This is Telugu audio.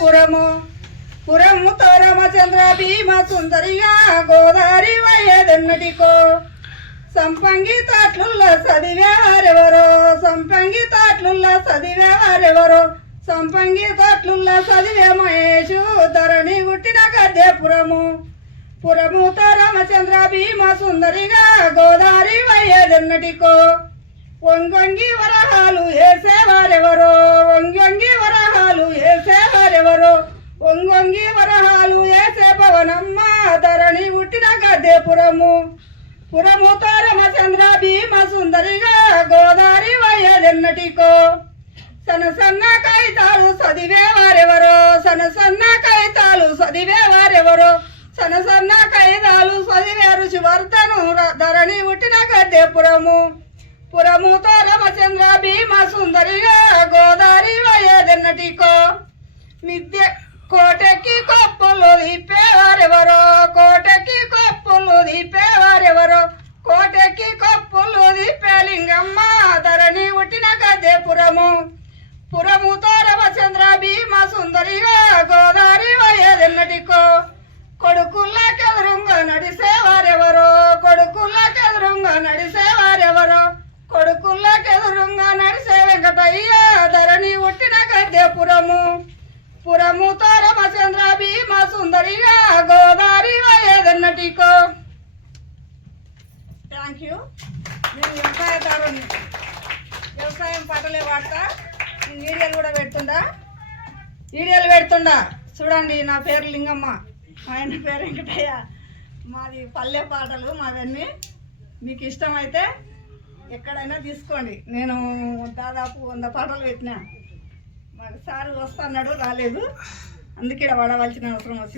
పురము రామచంద్ర భీమ సుందరిగా గోదావరి వయ్యేదన్నటికో సంపంగి తాట్లుల్లా చదివేవారెవరో సంపంగి తాట్లుల్లా చదివేవారెవరో సంపంగి తోట్లుల్లా చదివే మహేషు ధరణి పుట్టిన గద్దెపురము పురముతో రామచంద్ర భీమ సుందరిగా గోదావరి వయ్యేదన్నటికో వంగొంగి వరహాలు వేసేవారెవరో వంగొంగి వరహాలు వేసేవారెవరో వంగొంగి వరహాలు వేసే పవనమ్మ ధరణి పుట్టిన గద్దెపురము పురముతో రామచంద్ర భీమ సుందరిగా గోదావరి వయ్యేదన్నటికో సన్న సన్న కాగితాలు చదివేవారెవరో సన్న సన్న కాగితాలు చదివేవారెవరో సన్న సన్న కాగితాలు చదివే రుచివర్ధను ధరణి పుట్టిన గద్దెపురము పురముతో రామచంద్ర భీమ సుందరిగా గోదావరి వయ్యేదన్నటికో మిద్య కోటకి కొప్పులు దిప్పేవారెవరో కోటకి కొప్పులు దిప్పేవారెవరో కోటకి కొప్పులు దిప్పే లింగమ్మ ధరణి పుట్టిన గద్దెపురము పురముతో రామచంద్ర భీమ సుందరిగా గోదావరి వయ్యేదన్నటికో కొడుకుల్లకెదురుంగా నడిసేవారెవరో కొడుకుల్లకెదురుంగా నడిసేవారెవరో కొడుకుల్లకెదురుంగా నడిసే వెంకటయ్య ధరణి పుట్టిన గద్దెపురము పురముతో రామచంద్ర భీమ సుందరిగా గోదావరి వయ్యేదన్నటికో. Thank you. నేను వ్యవసాయదారుని, వ్యవసాయం పాటలే పాడతా. వీడియోలు కూడా పెడుతుండా చూడండి. నా పేరు లింగమ్మ, మా ఆయన పేరు వెంకటయ్య. మాది పల్లె పాటలు మావన్నీ. మీకు ఇష్టమైతే ఎక్కడైనా తీసుకోండి. నేను దాదాపు 100 పాటలు పెట్టినా. మరి సారు వస్తున్నాడు, రాలేదు, అందుకే వాడవలసిన అవసరం వచ్చింది.